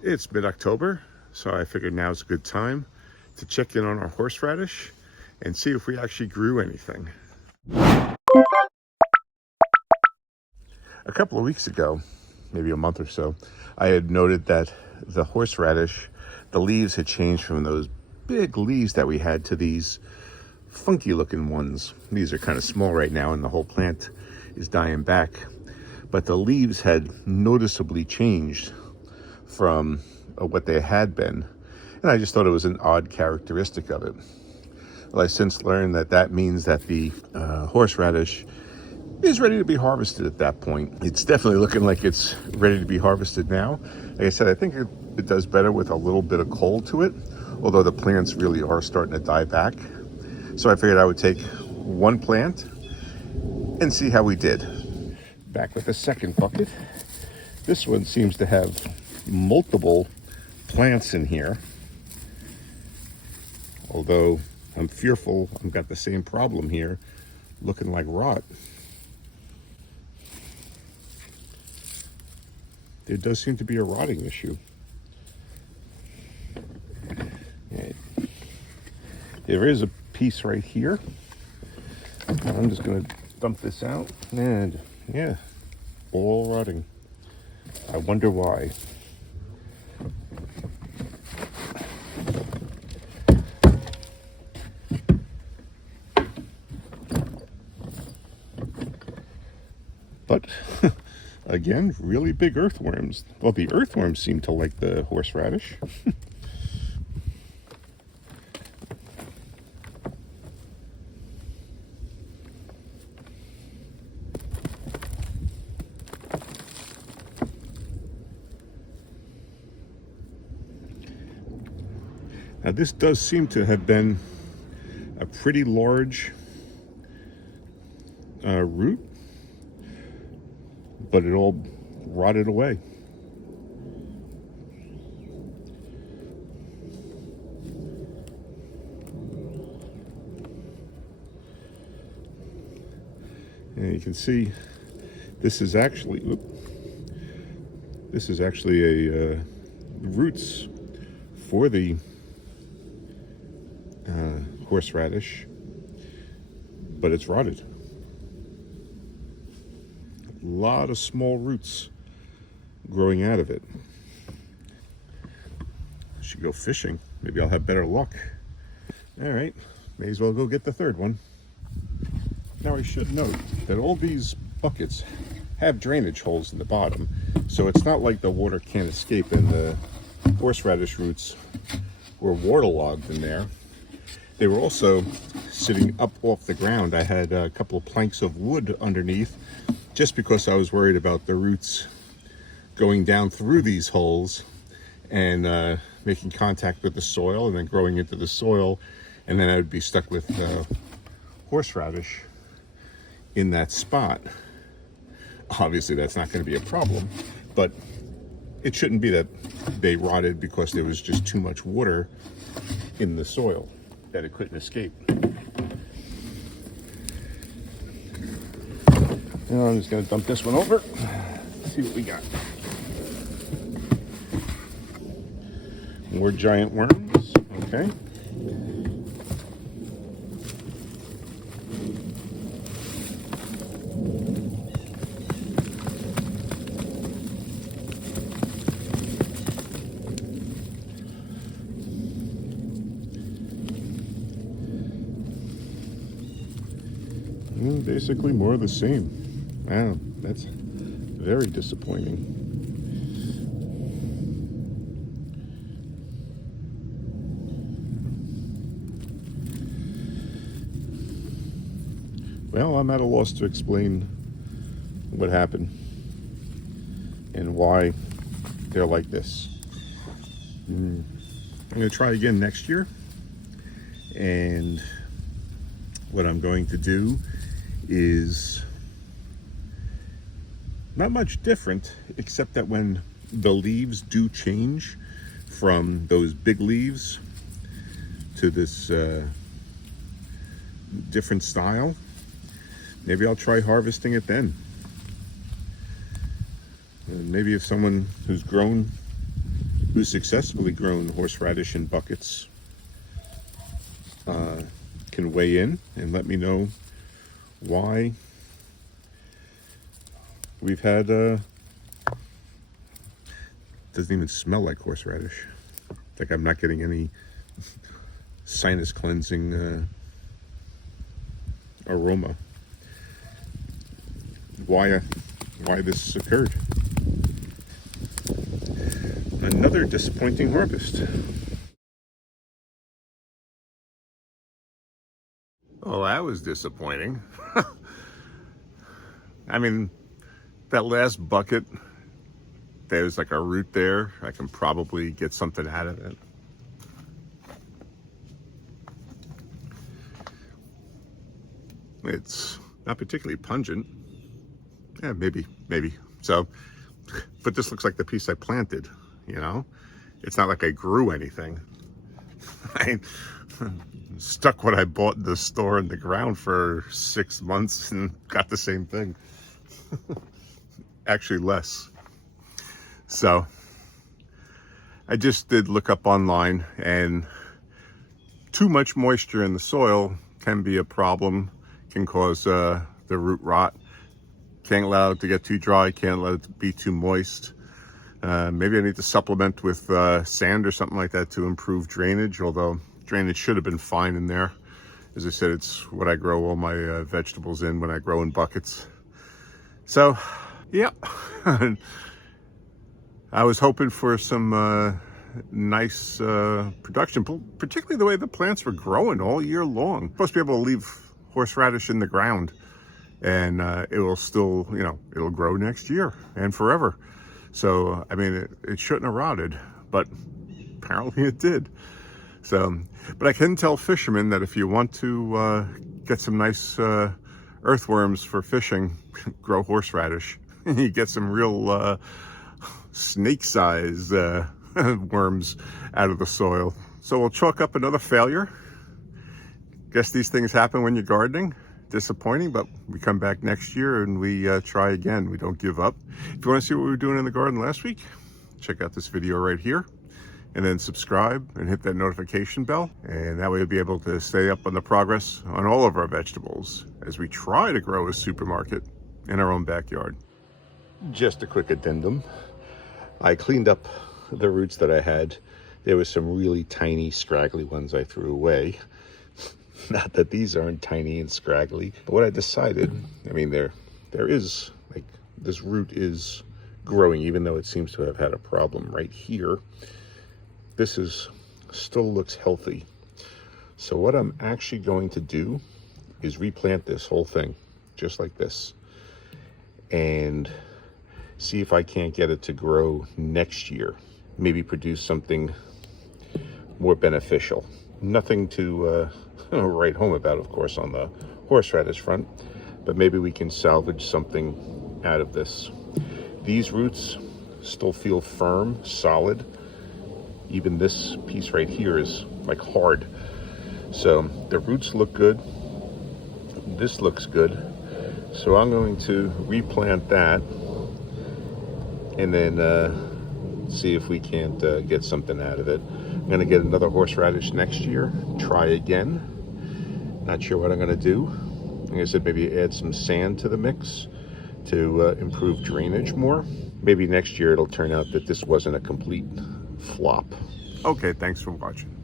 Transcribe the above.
It's mid-October, so I figured now's a good time to check in on our horseradish and see if we actually grew anything. A couple of weeks ago, maybe a month or so, I had noted that the horseradish, the leaves had changed from those big leaves that we had to these funky looking ones. These are kind of small right now and the whole plant is dying back. But the leaves had noticeably changed from what they had been. And I just thought it was an odd characteristic of it. Well, I since learned that that means that the horseradish is ready to be harvested at that point. It's definitely looking like it's ready to be harvested now. Like I said, I think it does better with a little bit of cold to it, although the plants really are starting to die back. So I figured I would take one plant and see how we did. Back with the second bucket. This one seems to have multiple plants in here, although I'm fearful I've got the same problem here, looking like rot. There does seem to be a rotting issue. Right. There is a piece right here. I'm just going to dump this out, and yeah, all rotting. I wonder why. But again, really big earthworms. Well, the earthworms seem to like the horseradish. Now, this does seem to have been a pretty large root, but it all rotted away. And you can see this is actually a roots for the horseradish, but it's rotted. A lot of small roots growing out of it. I should go fishing. Maybe I'll have better luck. All right, may as well go get the third one. Now I should note that all these buckets have drainage holes in the bottom, so it's not like the water can't escape, and the horseradish roots were waterlogged in there. They were also sitting up off the ground. I had a couple of planks of wood underneath, just because I was worried about the roots going down through these holes and making contact with the soil and then growing into the soil, and then I would be stuck with horseradish in that spot. Obviously that's not going to be a problem, but it shouldn't be that they rotted because there was just too much water in the soil that it couldn't escape. Now I'm just going to dump this one over, see what we got. More giant worms, okay. Basically more of the same. Wow, that's very disappointing. Well, I'm at a loss to explain what happened and why they're like this. I'm going to try again next year, and what I'm going to do is not much different, except that when the leaves do change from those big leaves to this different style, maybe I'll try harvesting it then. And maybe if someone who's grown who's successfully grown horseradish in buckets can weigh in and let me know why we've had doesn't even smell like horseradish. Like I'm not getting any sinus cleansing aroma. Why this occurred? Another disappointing harvest. Well, that was disappointing. I mean, that last bucket, there's like a root there. I can probably get something out of it. It's not particularly pungent. Yeah, maybe. So, but this looks like the piece I planted, you know? It's not like I grew anything. I stuck what I bought in the store in the ground for 6 months and got the same thing. Actually less. So I just did look up online, and too much moisture in the soil can be a problem, can cause the root rot. Can't allow it to get too dry, can't let it to be too moist. Maybe I need to supplement with sand or something like that to improve drainage, although drainage should have been fine in there. As I said, it's what I grow all my vegetables in when I grow in buckets. So, yeah. I was hoping for some nice production, particularly the way the plants were growing all year long. I'm supposed to be able to leave horseradish in the ground, and it will still, you know, it'll grow next year and forever. So, I mean, it shouldn't have rotted, but apparently it did. So, but I can tell fishermen that if you want to get some nice earthworms for fishing, grow horseradish. You get some real snake-size worms out of the soil. So we'll chalk up another failure. Guess these things happen when you're gardening. Disappointing, but we come back next year and we try again. We don't give up. If you want to see what we were doing in the garden last week, check out this video right here, and then subscribe and hit that notification bell, and that way you'll be able to stay up on the progress on all of our vegetables as we try to grow a supermarket in our own backyard. Just a quick addendum. I cleaned up the roots that I had. There were some really tiny scraggly ones I threw away. Not that these aren't tiny and scraggly, but what I decided, I mean, there is, like, this root is growing, even though it seems to have had a problem right here. This is still looks healthy. So what I'm actually going to do is replant this whole thing, just like this, and see if I can't get it to grow next year. Maybe produce something more beneficial. Nothing to write home about, of course, on the horseradish front, but maybe we can salvage something out of this. These roots still feel firm, solid. Even this piece right here is like hard. So the roots look good. This looks good. So I'm going to replant that and then see if we can't get something out of it. I'm going to get another horseradish next year, try again. Not sure what I'm going to do. Like I said, maybe add some sand to the mix to improve drainage more. Maybe next year it'll turn out that this wasn't a complete flop. Okay, thanks for watching.